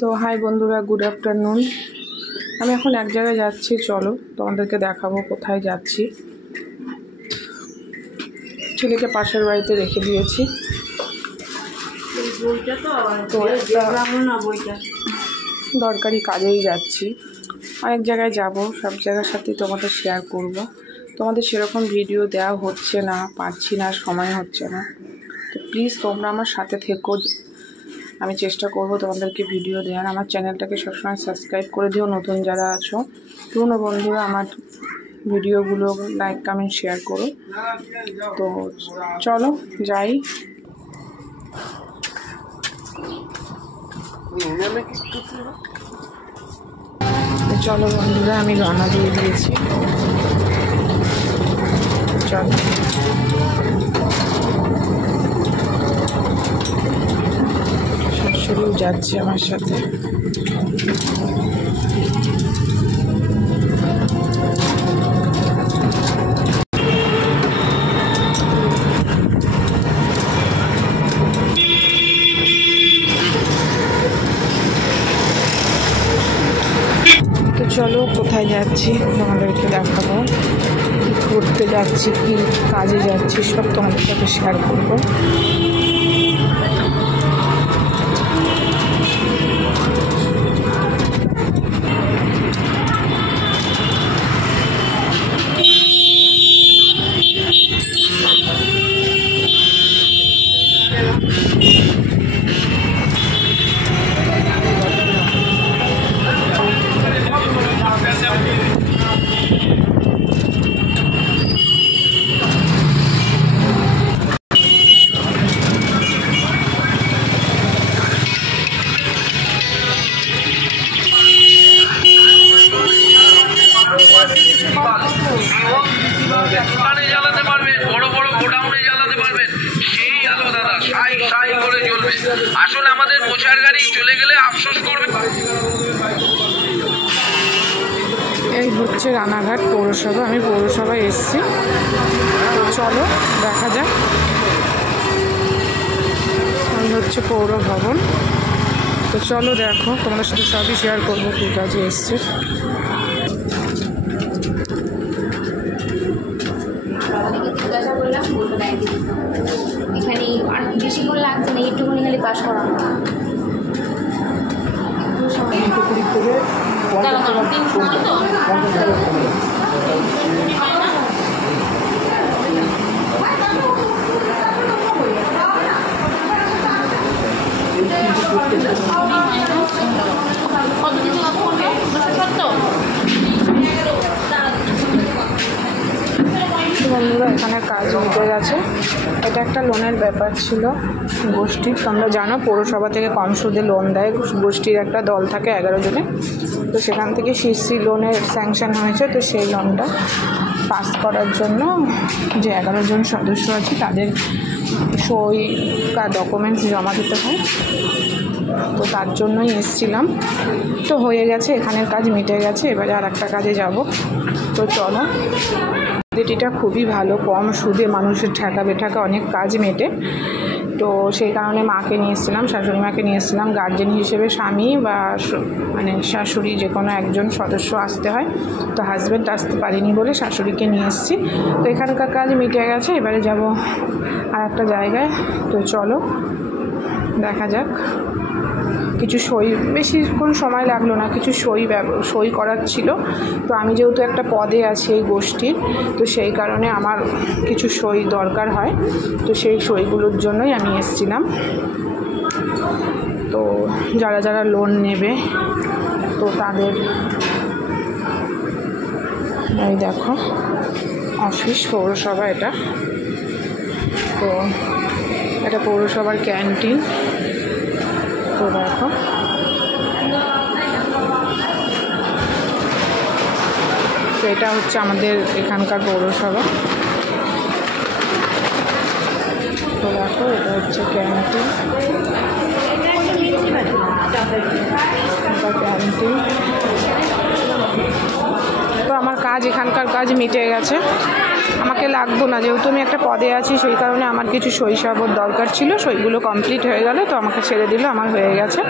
তো হাই বন্ধুরা, good afternoon. আমি এখন এক জায়গায় যাচ্ছি, চলো তোমাদেরকে দেখাবো কোথায় যাচ্ছি। ছেলেকে পাশের বাড়িতে রেখে দিয়েছি। তো দরকারি কাজেই যাচ্ছি, অনেক জায়গায় যাব, সব জায়গার সাথেই তোমাদের শেয়ার করব। তোমাদের সেরকম ভিডিও দেওয়া হচ্ছে না, পারছি না, সময় হচ্ছে না। তো প্লিজ তোমরা আমার সাথে থেকো, আমি চেষ্টা করব তোমাদেরকে ভিডিও দেওয়ার। আমার চ্যানেলটাকে সবসময় সাবস্ক্রাইব করে দিও নতুন যারা আছো। পুরনো বন্ধুরা আমার ভিডিওগুলো লাইক কমেন্ট শেয়ার করো। তো চলো যাই। চলো বন্ধুরা, আমি রওনা দিয়ে দিয়েছি। চলো শাশুড়িও যাচ্ছে আমার সাথে। তো চলো কোথায় যাচ্ছি তোমাদেরকে দেখাবো, ঘুরতে যাচ্ছি কি কাজে যাচ্ছি সব তোমাদের সাথে শেয়ার করবো। দোকানে জ্বালাতে পারবেন, বড় বড় গোডাউনে জ্বালাতে পারবেন, সেই আলো দাদা সাই সাই করে জ্বলবে। আসলে আমাদের প্রচার গাড়ি চলে গেলে আফসোস করবে। এই হচ্ছে রানাঘাট পৌরসভা, আমি পৌরসভায় এসেছি। তো চলো দেখা যাক। এই হচ্ছে পৌর ভবন। তো চলো দেখো, তোমাদের সাথে সবই শেয়ার করবো কী কাজে এসছে। জিজ্ঞাসা করলাম, বললো ব্যাংকে এখানে আর বেশিক্ষণ লাগছে না, একটুখানি খালি পাস করানো। বন্ধুরা এখানে কাজ মিটে গেছে। এটা একটা লোনের ব্যাপার ছিল গোষ্ঠীর, তোমরা জানো পৌরসভা থেকে কম সুদে লোন দেয়, গোষ্ঠীর একটা দল থাকে 11 জনে। তো সেখান থেকে সিসি লোনের স্যাংশন হয়েছে। তো সেই লোনটা পাস করার জন্য যে 11 জন সদস্য আছে তাদের সই ডকুমেন্টস জমা দিতে হয়। তো তার জন্যই এসেছিলাম। তো হয়ে গেছে, এখানের কাজ মিটে গেছে, এবারে আর একটা কাজে যাব। তো চলো, পদ্ধতিটা খুবই ভালো, কম সুদে মানুষের ঠেকা বেঠাকা অনেক কাজ মেটে। তো সেই কারণে মাকে নিয়ে এসেছিলাম, শাশুড়ি মাকে নিয়ে এসেছিলাম। গার্জেন হিসেবে স্বামী বা মানে শাশুড়ি যে কোনো একজন সদস্য আসতে হয়। তো হাজব্যান্ড আসতে পারিনি বলে শাশুড়িকে নিয়ে এসেছি। তো এখানকার কাজ মিটে গেছে, এবারে যাব আর একটা জায়গায়। তো চলো দেখা যাক। কিছু সই, বেশিক্ষণ সময় লাগলো না, কিছু সই করার ছিল। তো আমি যেহেতু একটা পদে আছি এই গোষ্ঠীর, তো সেই কারণে আমার কিছু সই দরকার হয়। তো সেই সইগুলোর জন্যই আমি এসেছিলাম। তো যারা যারা লোন নেবে তো তাদের, এই দেখো অফিস পৌরসভা এটা। তো এটা পৌরসভার ক্যান্টিন। তো দেখো তো এটা হচ্ছে আমাদের এখানকার পৌরসভা। তো দেখো এটা হচ্ছে ক্যান্টিন। তো আমার কাজ, এখানকার কাজ মিটে গেছে। আমাকে লাগতো না, যেহেতু আমি একটা পদে আছি সেই কারণে আমার কিছু সই সাবর দরকার ছিল, সইগুলো কমপ্লিট হয়ে গেল, তো আমাকে ছেড়ে দিল, আমার হয়ে গেছে।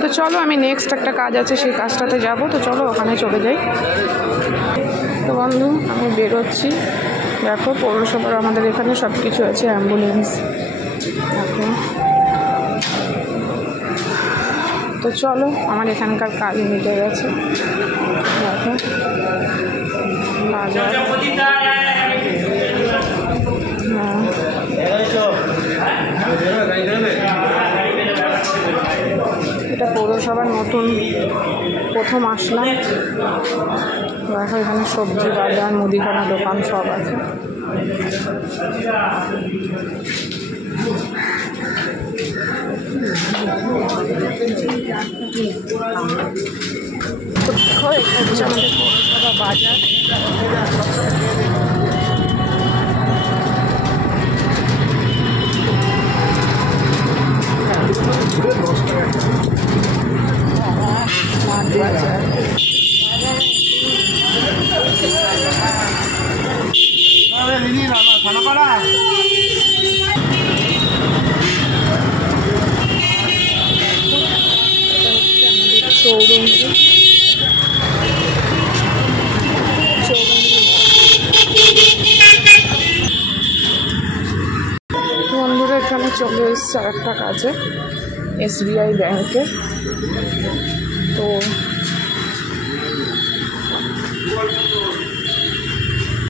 তো চলো আমি নেক্সট একটা কাজ আছে সেই কাজটাতে যাব, তো চলো ওখানে চলে যাই। তো বন্ধু আমি বেরোচ্ছি, দেখো পৌরসভার আমাদের এখানে সব কিছু আছে, অ্যাম্বুলেন্স দেখো। তো চলো আমার এখানকার কাজ মিটে গেছে, দেখো বাজার। এটা পৌরসভার নতুন প্রথম আসলাম, দেখো এখানে সবজি বাজার মুদিখানা দোকান সব আছে। তো দেখো এটা হচ্ছে আমাদের পৌরসভা বাজার। মাঠ বাজার চৌরঙ্গি, বন্ধুরা এখানে চলে এসছে আর একটা কাজে, SBI ব্যাংকের। তো